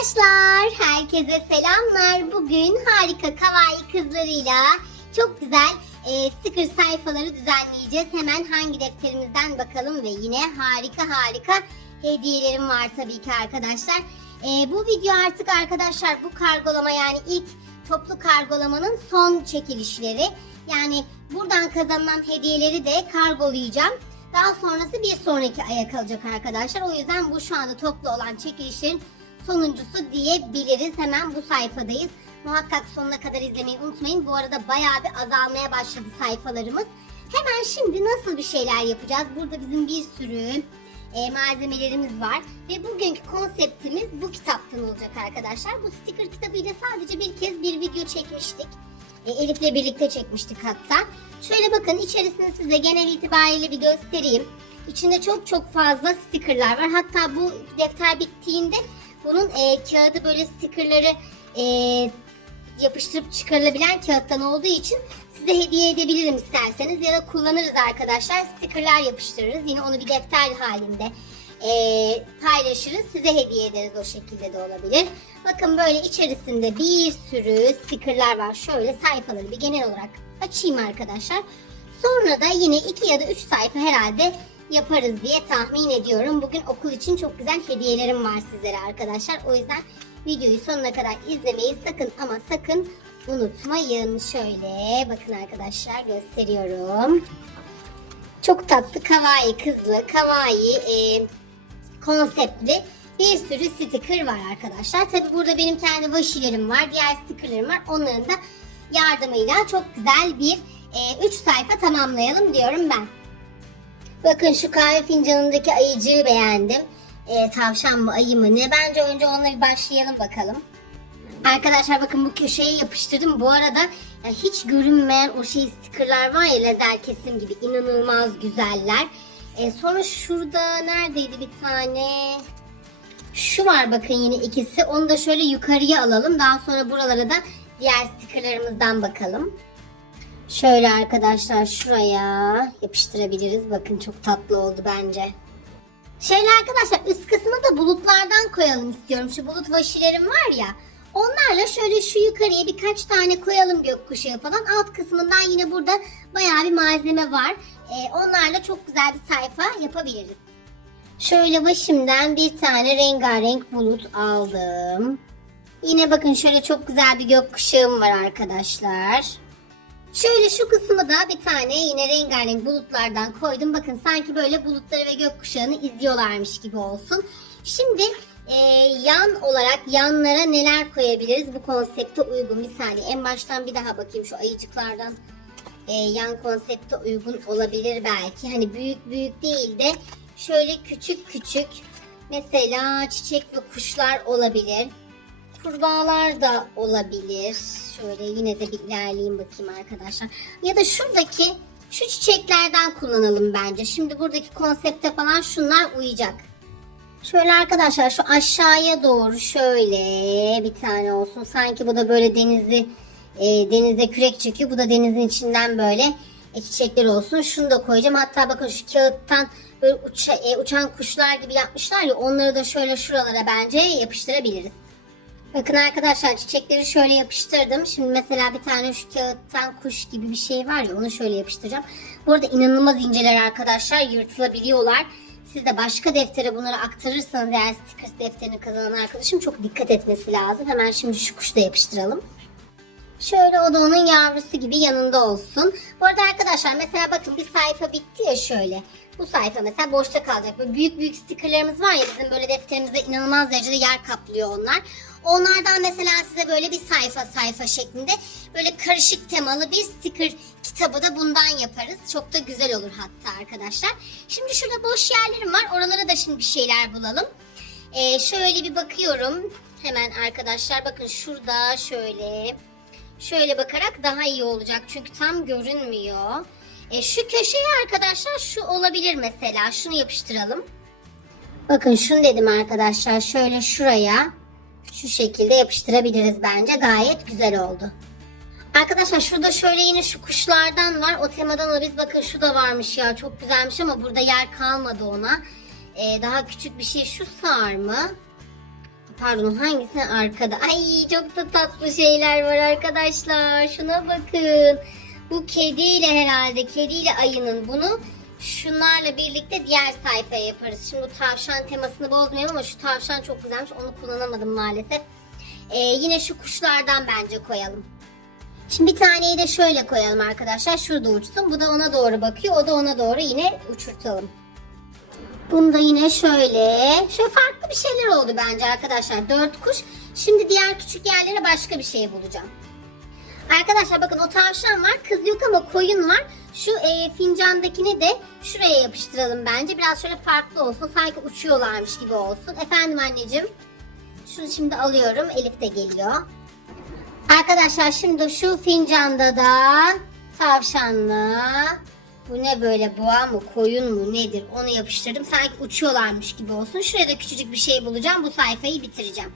Arkadaşlar herkese selamlar. Bugün harika kawaii kızlarıyla çok güzel e, sticker sayfaları düzenleyeceğiz. Hemen hangi defterimizden bakalım ve yine harika harika hediyelerim var tabii ki arkadaşlar. E, bu video artık arkadaşlar bu kargolama yani ilk toplu kargolamanın son çekilişleri. Yani buradan kazanılan hediyeleri de kargolayacağım. Daha sonrası bir sonraki aya kalacak arkadaşlar. O yüzden bu şu anda toplu olan çekilişlerin sonuncusu diyebiliriz. Hemen bu sayfadayız. Muhakkak sonuna kadar izlemeyi unutmayın. Bu arada bayağı bir azalmaya başladı sayfalarımız. Hemen şimdi nasıl bir şeyler yapacağız? Burada bizim bir sürü e, malzemelerimiz var. Ve bugünkü konseptimiz bu kitaptan olacak arkadaşlar. Bu sticker kitabıyla sadece bir kez bir video çekmiştik. E, Elif'le birlikte çekmiştik hatta. Şöyle bakın içerisini size genel itibariyle bir göstereyim. İçinde çok çok fazla stickerlar var. Hatta bu defter bittiğinde bunun e, kağıdı böyle stickerları e, yapıştırıp çıkarılabilen kağıttan olduğu için size hediye edebilirim isterseniz ya da kullanırız arkadaşlar. Stickerlar yapıştırırız. Yine onu bir defter halinde e, paylaşırız. Size hediye ederiz o şekilde de olabilir. Bakın böyle içerisinde bir sürü stickerlar var. Şöyle sayfaları bir genel olarak açayım arkadaşlar. Sonra da yine iki ya da üç sayfa herhalde yaparız diye tahmin ediyorum. Bugün okul için çok güzel hediyelerim var sizlere arkadaşlar. O yüzden videoyu sonuna kadar izlemeyi sakın ama sakın unutmayın. Şöyle bakın arkadaşlar gösteriyorum. Çok tatlı kawaii kızlı kawaii e, konseptli bir sürü sticker var arkadaşlar. Tabi burada benim kendi washilerim var. Diğer stickerlarım var. Onların da yardımıyla çok güzel bir 3 sayfa tamamlayalım diyorum ben. Bakın şu kahve fincanındaki ayıcığı beğendim. E, tavşan mı ayı mı ne? Bence önce onunla bir başlayalım bakalım. Arkadaşlar bakın bu köşeye yapıştırdım. Bu arada ya hiç görünmeyen o şey stickerlar var ya lazer kesim gibi inanılmaz güzeller. E, sonra şurada neredeydi bir tane? Şu var bakın yine ikisi. Onu da şöyle yukarıya alalım. Daha sonra buralara da diğer stickerlarımızdan bakalım. Şöyle arkadaşlar şuraya yapıştırabiliriz. Bakın çok tatlı oldu bence. Şöyle arkadaşlar üst kısmı da bulutlardan koyalım istiyorum. Şu bulut vaşilerim var ya. Onlarla şöyle şu yukarıya birkaç tane koyalım gökkuşağı falan. Alt kısmından yine burada bayağı bir malzeme var. Ee, onlarla çok güzel bir sayfa yapabiliriz. Şöyle başımdan bir tane rengarenk bulut aldım. Yine bakın şöyle çok güzel bir gökkuşağım var arkadaşlar. Şöyle şu kısmı da bir tane yine rengarenk bulutlardan koydum. Bakın sanki böyle bulutları ve gökkuşağını izliyorlarmış gibi olsun. Şimdi e, yan olarak yanlara neler koyabiliriz bu konsepte uygun bir saniye. En baştan bir daha bakayım şu ayıcıklardan e, yan konsepte uygun olabilir belki. Hani büyük büyük değil de şöyle küçük küçük mesela çiçek ve kuşlar olabilir. Kurbağalar da olabilir. Şöyle yine de bir ilerleyeyim bakayım arkadaşlar. Ya da şuradaki şu çiçeklerden kullanalım bence. Şimdi buradaki konsepte falan şunlar uyacak. Şöyle arkadaşlar şu aşağıya doğru şöyle bir tane olsun. Sanki bu da böyle denizi e, denizde kürek çekiyor. Bu da denizin içinden böyle e, çiçekler olsun. Şunu da koyacağım. Hatta bakın şu kağıttan böyle uça, e, uçan kuşlar gibi yapmışlar ya onları da şöyle şuralara bence yapıştırabiliriz. Bakın arkadaşlar çiçekleri şöyle yapıştırdım. Şimdi mesela bir tane şu kağıttan kuş gibi bir şey var ya onu şöyle yapıştıracağım. Bu arada inanılmaz inceler arkadaşlar yırtılabiliyorlar. Siz de başka deftere bunları aktarırsanız eğer sticker defterini kazanan arkadaşım çok dikkat etmesi lazım. Hemen şimdi şu kuşu da yapıştıralım. Şöyle o da onun yavrusu gibi yanında olsun. Bu arada arkadaşlar mesela bakın bir sayfa bitti ya şöyle. Bu sayfa mesela boşta kalacak. Böyle büyük büyük stickerlarımız var ya bizim böyle defterimizde inanılmaz derecede yer kaplıyor onlar. Onlardan mesela size böyle bir sayfa sayfa şeklinde böyle karışık temalı bir sticker kitabı da bundan yaparız. Çok da güzel olur hatta arkadaşlar. Şimdi şurada boş yerlerim var. Oralara da şimdi bir şeyler bulalım. Ee, şöyle bir bakıyorum. Hemen arkadaşlar bakın şurada şöyle şöyle bakarak daha iyi olacak. Çünkü tam görünmüyor. E, şu köşeye arkadaşlar şu olabilir mesela. Şunu yapıştıralım. Bakın şunu dedim arkadaşlar. Şöyle şuraya şu şekilde yapıştırabiliriz bence. Gayet güzel oldu. Arkadaşlar şurada şöyle yine şu kuşlardan var. O temadan olabilir. Bakın şu da varmış ya. Çok güzelmiş ama burada yer kalmadı ona. E, daha küçük bir şey. Şu sar mı? pardon hangisi arkada? Ay çok da tatlı şeyler var arkadaşlar. Şuna bakın. Bu kediyle herhalde. Kediyle ayının bunu şunlarla birlikte diğer sayfaya yaparız. Şimdi bu tavşan temasını bozmayalım ama şu tavşan çok güzelmiş. Onu kullanamadım maalesef. Ee, yine şu kuşlardan bence koyalım. Şimdi bir taneyi de şöyle koyalım arkadaşlar. Şurada uçsun. Bu da ona doğru bakıyor. O da ona doğru yine uçurtalım. Bunu da yine şöyle. Şöyle farklı bir şeyler oldu bence arkadaşlar. Dört kuş. Şimdi diğer küçük yerlere başka bir şey bulacağım. Arkadaşlar bakın o tavşan var. Kız yok ama koyun var. Şu e, fincandakini de şuraya yapıştıralım bence. Biraz şöyle farklı olsun. Sanki uçuyorlarmış gibi olsun. Efendim anneciğim. Şunu şimdi alıyorum. Elif de geliyor. Arkadaşlar şimdi şu fincanda da tavşanla bu ne böyle boğa mı koyun mu nedir onu yapıştırdım. Sanki uçuyorlarmış gibi olsun. Şuraya da küçücük bir şey bulacağım. Bu sayfayı bitireceğim.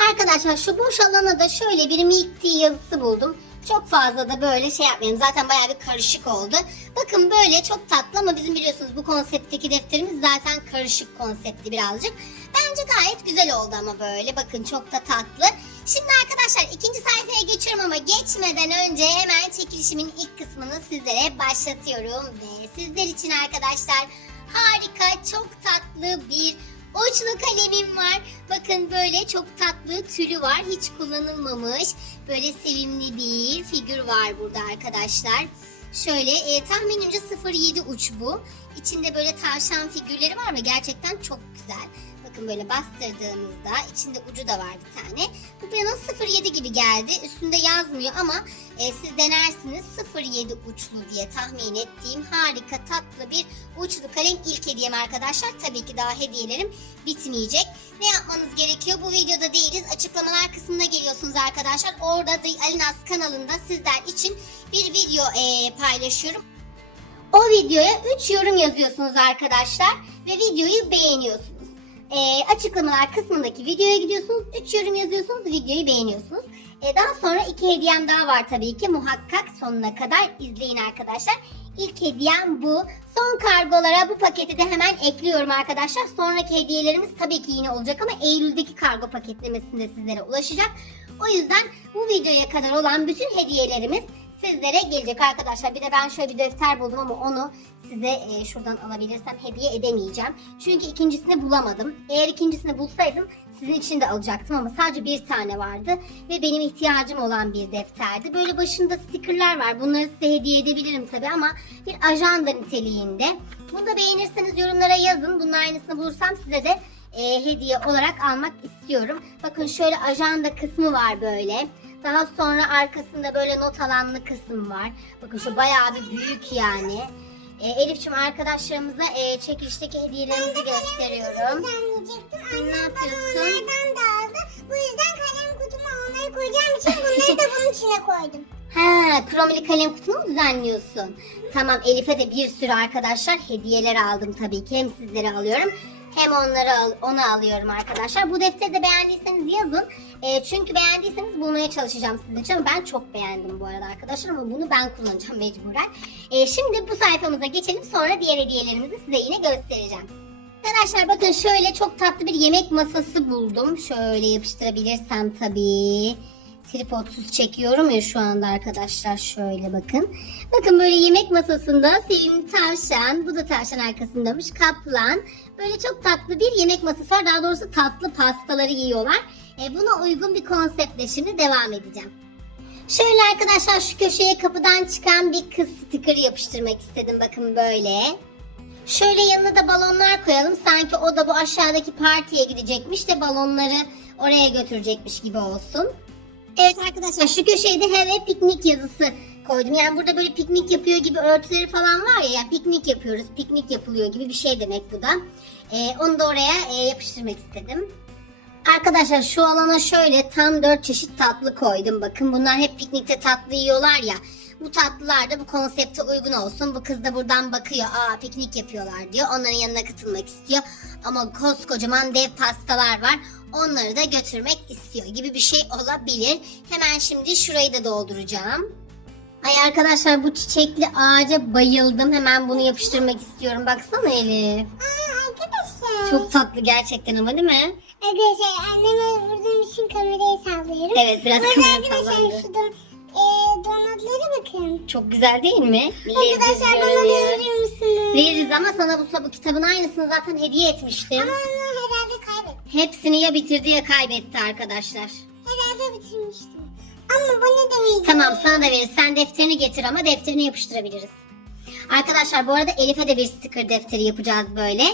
Arkadaşlar şu boş alana da şöyle bir Milk yazısı buldum. Çok fazla da böyle şey yapmayalım. Zaten bayağı bir karışık oldu. Bakın böyle çok tatlı ama bizim biliyorsunuz bu konseptteki defterimiz zaten karışık konseptli birazcık. Bence gayet güzel oldu ama böyle. Bakın çok da tatlı. Şimdi arkadaşlar ikinci sayfaya geçiyorum ama geçmeden önce hemen çekilişimin ilk kısmını sizlere başlatıyorum. Ve sizler için arkadaşlar harika, çok tatlı bir uçlu kalemim var. Bakın böyle çok tatlı tülü var. Hiç kullanılmamış. Böyle sevimli bir figür var burada arkadaşlar. Şöyle e, tahminimce 07 uç bu. İçinde böyle tavşan figürleri var ve gerçekten çok güzel. Bakın böyle bastırdığınızda içinde ucu da var bir tane. Bu bana 07 gibi geldi. Üstünde yazmıyor ama e, siz denersiniz 07 uçlu diye tahmin ettiğim harika tatlı bir uçlu kalem ilk hediyem arkadaşlar. Tabii ki daha hediyelerim bitmeyecek. Ne yapmanız gerekiyor? Bu videoda değiliz. Açıklamalar kısmına geliyorsunuz arkadaşlar. Orada The Alinas kanalında sizler için bir video e, paylaşıyorum. O videoya 3 yorum yazıyorsunuz arkadaşlar ve videoyu beğeniyorsunuz. Ee, açıklamalar kısmındaki videoya gidiyorsunuz. 3 yorum yazıyorsunuz, videoyu beğeniyorsunuz. Ee, daha sonra iki hediyem daha var tabii ki. Muhakkak sonuna kadar izleyin arkadaşlar. İlk hediyem bu. Son kargolara bu paketi de hemen ekliyorum arkadaşlar. Sonraki hediyelerimiz tabii ki yine olacak ama Eylül'deki kargo paketlemesinde sizlere ulaşacak. O yüzden bu videoya kadar olan bütün hediyelerimiz sizlere gelecek arkadaşlar. Bir de ben şöyle bir defter buldum ama onu size e, şuradan alabilirsem hediye edemeyeceğim. Çünkü ikincisini bulamadım. Eğer ikincisini bulsaydım sizin için de alacaktım ama sadece bir tane vardı. Ve benim ihtiyacım olan bir defterdi. Böyle başında stickerlar var. Bunları size hediye edebilirim tabii ama bir ajanda niteliğinde. Bunu da beğenirseniz yorumlara yazın. Bunun aynısını bulursam size de e, hediye olarak almak istiyorum. Bakın şöyle ajanda kısmı var böyle. Daha sonra arkasında böyle not alanlı kısım var. Bakın şu bayağı bir büyük yani. E, Elif'ciğim arkadaşlarımıza e, çekilişteki hediyelerimizi gösteriyorum. Düzenleyecektim. Ne yapıyorsun? bana onlardan da aldı. Bu yüzden kalem kutuma onları koyacağım için bunları da bunun içine koydum. Ha, kromili kalem kutumu mu düzenliyorsun? Tamam Elif'e de bir sürü arkadaşlar hediyeler aldım tabii ki. Hem sizlere alıyorum hem onları onu alıyorum arkadaşlar. Bu defteri de beğendiyseniz yazın. E, çünkü beğendiyseniz bulmaya çalışacağım sizin için. Ama ben çok beğendim bu arada arkadaşlar ama bunu ben kullanacağım mecburen. E, şimdi bu sayfamıza geçelim sonra diğer hediyelerimizi size yine göstereceğim. Arkadaşlar bakın şöyle çok tatlı bir yemek masası buldum. Şöyle yapıştırabilirsem tabii. Tripodsuz çekiyorum ya şu anda arkadaşlar şöyle bakın. Bakın böyle yemek masasında sevimli tavşan, bu da tavşan arkasındamış, kaplan. Böyle çok tatlı bir yemek masası var. Daha doğrusu tatlı pastaları yiyorlar. E, buna uygun bir konseptle şimdi devam edeceğim. Şöyle arkadaşlar şu köşeye kapıdan çıkan bir kız sticker yapıştırmak istedim. Bakın böyle. Şöyle yanına da balonlar koyalım. Sanki o da bu aşağıdaki partiye gidecekmiş de balonları oraya götürecekmiş gibi olsun. Evet arkadaşlar şu köşeye de have piknik yazısı koydum. Yani burada böyle piknik yapıyor gibi örtüleri falan var ya. Yani piknik yapıyoruz, piknik yapılıyor gibi bir şey demek bu da. Ee, onu da oraya e, yapıştırmak istedim. Arkadaşlar şu alana şöyle tam 4 çeşit tatlı koydum. Bakın bunlar hep piknikte tatlı yiyorlar ya. Bu tatlılar da bu konsepte uygun olsun. Bu kız da buradan bakıyor. Aa piknik yapıyorlar diyor. Onların yanına katılmak istiyor. Ama koskocaman dev pastalar var. Onları da götürmek istiyor gibi bir şey olabilir. Hemen şimdi şurayı da dolduracağım. Ay arkadaşlar bu çiçekli ağaca bayıldım. Hemen bunu yapıştırmak istiyorum. Baksana Elif. Aa arkadaşlar. Çok tatlı gerçekten ama değil mi? Arkadaşlar anneme vurduğum için kamerayı sallıyorum. Evet biraz kamera sallandı. Donatlara bakın. Çok güzel değil mi? Arkadaşlar bana verir misiniz? Veririz ama sana bu, bu kitabın aynısını zaten hediye etmiştim. Ama onu herhalde kaybettim. Hepsini ya bitirdi ya kaybetti arkadaşlar. Herhalde bitirmiştim. Ama da verin. Tamam sana da veririz. Sen defterini getir ama defterini yapıştırabiliriz. Arkadaşlar bu arada Elif'e de bir sticker defteri yapacağız böyle.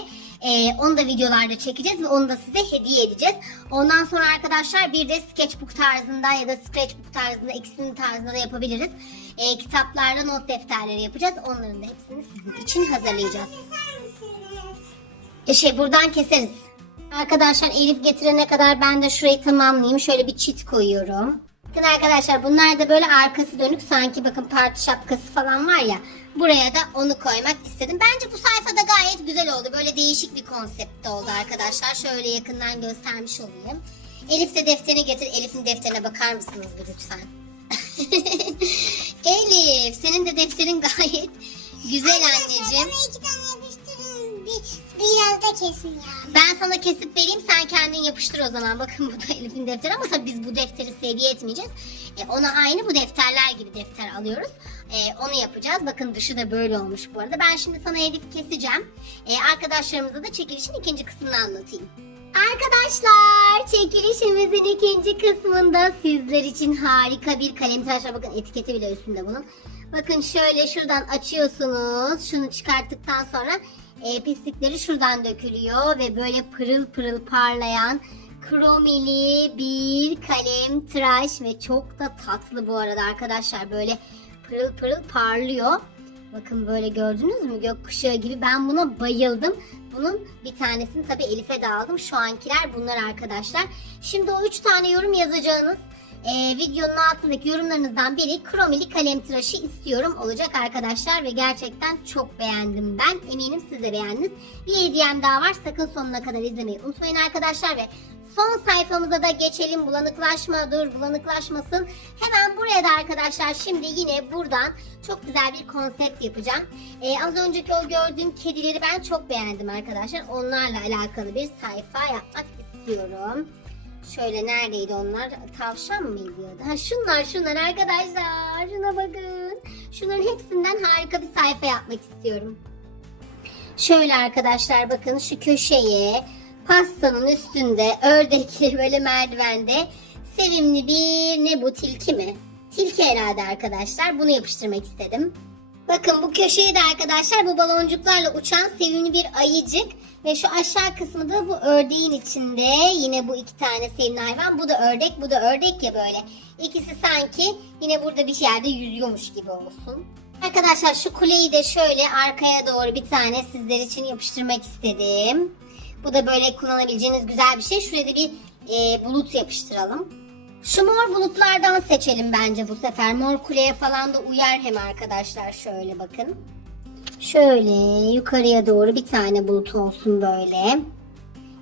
Ee, onu da videolarda çekeceğiz ve onu da size hediye edeceğiz. Ondan sonra arkadaşlar bir de sketchbook tarzında ya da scratchbook tarzında ikisinin tarzında da yapabiliriz. Ee, kitaplarla not defterleri yapacağız. Onların da hepsini sizin için hazırlayacağız. E şey buradan keseriz. Arkadaşlar Elif getirene kadar ben de şurayı tamamlayayım. Şöyle bir çit koyuyorum. Bakın arkadaşlar bunlar da böyle arkası dönük sanki bakın parti şapkası falan var ya. Buraya da onu koymak istedim. Bence bu sayfada gayet güzel oldu. Böyle değişik bir konsept oldu arkadaşlar. Şöyle yakından göstermiş olayım. Elif de defterini getir. Elif'in defterine bakar mısınız bir lütfen? Elif senin de defterin gayet güzel anneciğim. Bana iki tane biraz da kesin ya. Ben sana kesip vereyim sen kendin yapıştır o zaman. Bakın bu da Elif'in defteri ama biz bu defteri size hediye etmeyeceğiz. E, ona aynı bu defterler gibi defter alıyoruz. E, onu yapacağız. Bakın dışı da böyle olmuş bu arada. Ben şimdi sana Elif keseceğim. E, arkadaşlarımıza da çekilişin ikinci kısmını anlatayım. Arkadaşlar çekilişimizin ikinci kısmında sizler için harika bir kalem tıraş var. Bakın etiketi bile üstünde bunun. Bakın şöyle şuradan açıyorsunuz. Şunu çıkarttıktan sonra e, pislikleri şuradan dökülüyor ve böyle pırıl pırıl parlayan kromili bir kalem tıraş ve çok da tatlı bu arada arkadaşlar böyle pırıl pırıl parlıyor. Bakın böyle gördünüz mü gökkuşağı gibi ben buna bayıldım. Bunun bir tanesini tabii Elif'e de aldım. Şu ankiler bunlar arkadaşlar. Şimdi o üç tane yorum yazacağınız e, videonun altındaki yorumlarınızdan biri kromili kalem tıraşı istiyorum olacak arkadaşlar ve gerçekten çok beğendim ben. Eminim siz de beğendiniz. Bir hediyem daha var. Sakın sonuna kadar izlemeyi unutmayın arkadaşlar ve son sayfamıza da geçelim. Bulanıklaşma dur bulanıklaşmasın. Hemen buraya da arkadaşlar şimdi yine buradan çok güzel bir konsept yapacağım. Ee, az önceki o gördüğüm kedileri ben çok beğendim arkadaşlar. Onlarla alakalı bir sayfa yapmak istiyorum. Şöyle neredeydi onlar? Tavşan mıydı? Ha şunlar şunlar arkadaşlar. Şuna bakın. Şunların hepsinden harika bir sayfa yapmak istiyorum. Şöyle arkadaşlar bakın şu köşeye pastanın üstünde ördekli böyle merdivende sevimli bir ne bu tilki mi? Tilki herhalde arkadaşlar. Bunu yapıştırmak istedim. Bakın bu köşeye de arkadaşlar bu baloncuklarla uçan sevimli bir ayıcık ve şu aşağı kısmı da bu ördeğin içinde yine bu iki tane sevimli hayvan. Bu da ördek, bu da ördek ya böyle. İkisi sanki yine burada bir yerde yüzüyormuş gibi olsun. Arkadaşlar şu kuleyi de şöyle arkaya doğru bir tane sizler için yapıştırmak istedim. Bu da böyle kullanabileceğiniz güzel bir şey. Şuraya da bir e, bulut yapıştıralım. Şu mor bulutlardan seçelim bence bu sefer. Mor kuleye falan da uyar hem arkadaşlar. Şöyle bakın. Şöyle yukarıya doğru bir tane bulut olsun böyle.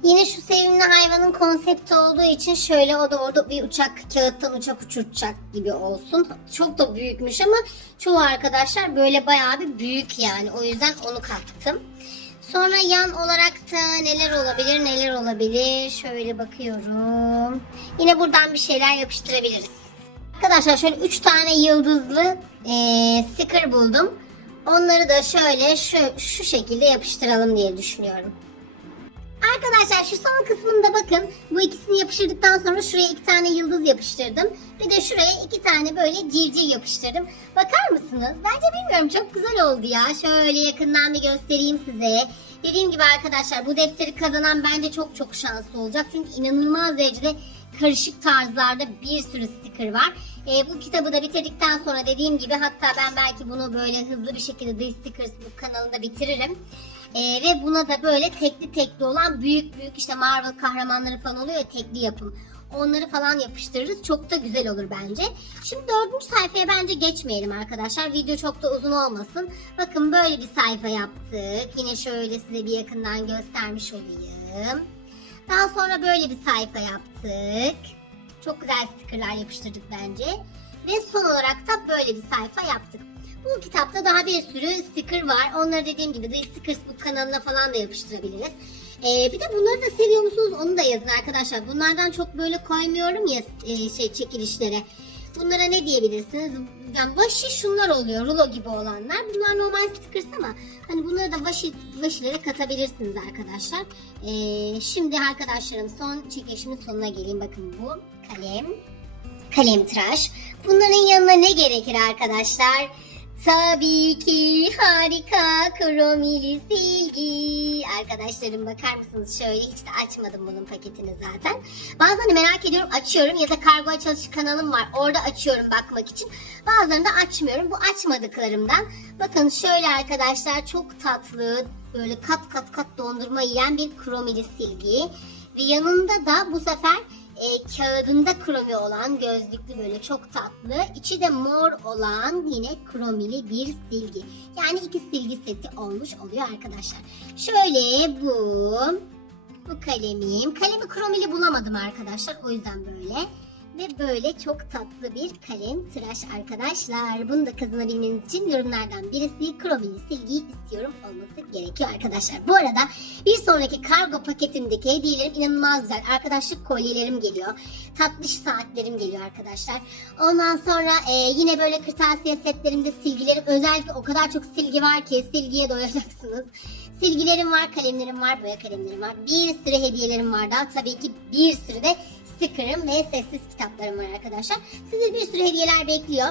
Yine şu sevimli hayvanın konsepti olduğu için şöyle o da orada bir uçak kağıttan uçak uçurtacak gibi olsun. Çok da büyükmüş ama çoğu arkadaşlar böyle bayağı bir büyük yani. O yüzden onu kattım. Sonra yan olarak da neler olabilir neler olabilir şöyle bakıyorum. Yine buradan bir şeyler yapıştırabiliriz. Arkadaşlar şöyle 3 tane yıldızlı eee sticker buldum. Onları da şöyle şu, şu şekilde yapıştıralım diye düşünüyorum. Arkadaşlar şu son kısmında bakın bu ikisini yapıştırdıktan sonra şuraya iki tane yıldız yapıştırdım. Bir de şuraya iki tane böyle civciv yapıştırdım. Bakar mısınız? Bence bilmiyorum çok güzel oldu ya. Şöyle yakından bir göstereyim size. Dediğim gibi arkadaşlar bu defteri kazanan bence çok çok şanslı olacak. Çünkü inanılmaz derecede karışık tarzlarda bir sürü sticker var. E, bu kitabı da bitirdikten sonra dediğim gibi hatta ben belki bunu böyle hızlı bir şekilde The Stickers bu kanalında bitiririm. E, ve buna da böyle tekli tekli olan büyük büyük işte Marvel kahramanları falan oluyor ya tekli yapım. Onları falan yapıştırırız. Çok da güzel olur bence. Şimdi dördüncü sayfaya bence geçmeyelim arkadaşlar. Video çok da uzun olmasın. Bakın böyle bir sayfa yaptık. Yine şöyle size bir yakından göstermiş olayım. Daha sonra böyle bir sayfa yaptık. Çok güzel stickerlar yapıştırdık bence. Ve son olarak da böyle bir sayfa yaptık. Bu kitapta daha bir sürü sticker var. Onları dediğim gibi The Stickers bu kanalına falan da yapıştırabiliriz. Ee, bir de bunları da seviyor musunuz onu da yazın arkadaşlar. Bunlardan çok böyle koymuyorum ya e, şey çekilişlere. Bunlara ne diyebilirsiniz? Yani başı şunlar oluyor rulo gibi olanlar. Bunlar normal stickers ama hani bunları da başı, başılara katabilirsiniz arkadaşlar. Ee, şimdi arkadaşlarım son çekilişimin sonuna geleyim. Bakın bu kalem. Kalem tıraş. Bunların yanına ne gerekir arkadaşlar? Tabii ki harika kromili silgi. Arkadaşlarım bakar mısınız şöyle hiç de açmadım bunun paketini zaten. De merak ediyorum açıyorum ya da kargo açılışı kanalım var. Orada açıyorum bakmak için. Bazılarını da açmıyorum. Bu açmadıklarımdan. Bakın şöyle arkadaşlar çok tatlı böyle kat kat kat dondurma yiyen bir kromili silgi. Ve yanında da bu sefer e, kağıdında kromi olan gözlüklü böyle çok tatlı. içi de mor olan yine kromili bir silgi. Yani iki silgi seti olmuş oluyor arkadaşlar. Şöyle bu. Bu kalemim. Kalemi kromili bulamadım arkadaşlar. O yüzden böyle. Ve böyle çok tatlı bir kalem tıraş arkadaşlar. Bunu da kazanabilmeniz için yorumlardan birisi kromili silgiyi istiyorum olması gerekiyor arkadaşlar. Bu arada bir sonraki kargo paketimdeki hediyelerim inanılmaz güzel. Arkadaşlık kolyelerim geliyor. Tatlış saatlerim geliyor arkadaşlar. Ondan sonra e, yine böyle kırtasiye setlerimde silgilerim. Özellikle o kadar çok silgi var ki silgiye doyacaksınız. Silgilerim var, kalemlerim var, boya kalemlerim var. Bir sürü hediyelerim var daha. Tabii ki bir sürü de sticker'ım ve sessiz kitaplarım var arkadaşlar. Sizi bir sürü hediyeler bekliyor.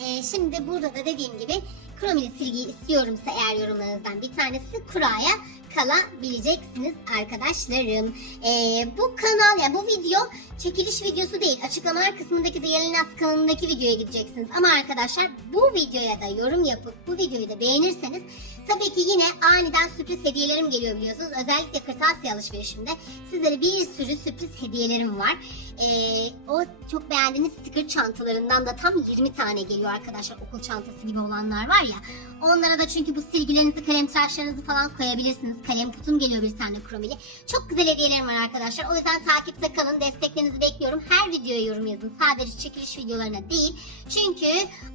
Ee, şimdi burada da dediğim gibi kromili silgiyi istiyorumsa eğer yorumlarınızdan bir tanesi kuraya kalabileceksiniz arkadaşlarım. Ee, bu kanal yani bu video çekiliş videosu değil. Açıklamalar kısmındaki Diyalinas kanalındaki videoya gideceksiniz. Ama arkadaşlar bu videoya da yorum yapıp bu videoyu da beğenirseniz tabii ki yine aniden sürpriz hediyelerim geliyor biliyorsunuz. Özellikle kırtasiye alışverişimde sizlere bir sürü sürpriz hediyelerim var. Ee, o çok beğendiğiniz sticker çantalarından da tam 20 tane geliyor arkadaşlar. Okul çantası gibi olanlar var ya. Onlara da çünkü bu silgilerinizi, kalem tıraşlarınızı falan koyabilirsiniz. Kalem kutum geliyor bir tane kromili. Çok güzel hediyelerim var arkadaşlar. O yüzden takipte kalın. Desteklerinizi bekliyorum. Her videoya yorum yazın. Sadece çekiliş videolarına değil. Çünkü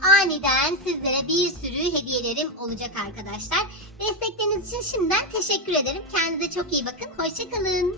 aniden sizlere bir sürü hediyelerim olacak arkadaşlar. Destekleriniz için şimdiden teşekkür ederim. Kendinize çok iyi bakın. Hoşçakalın.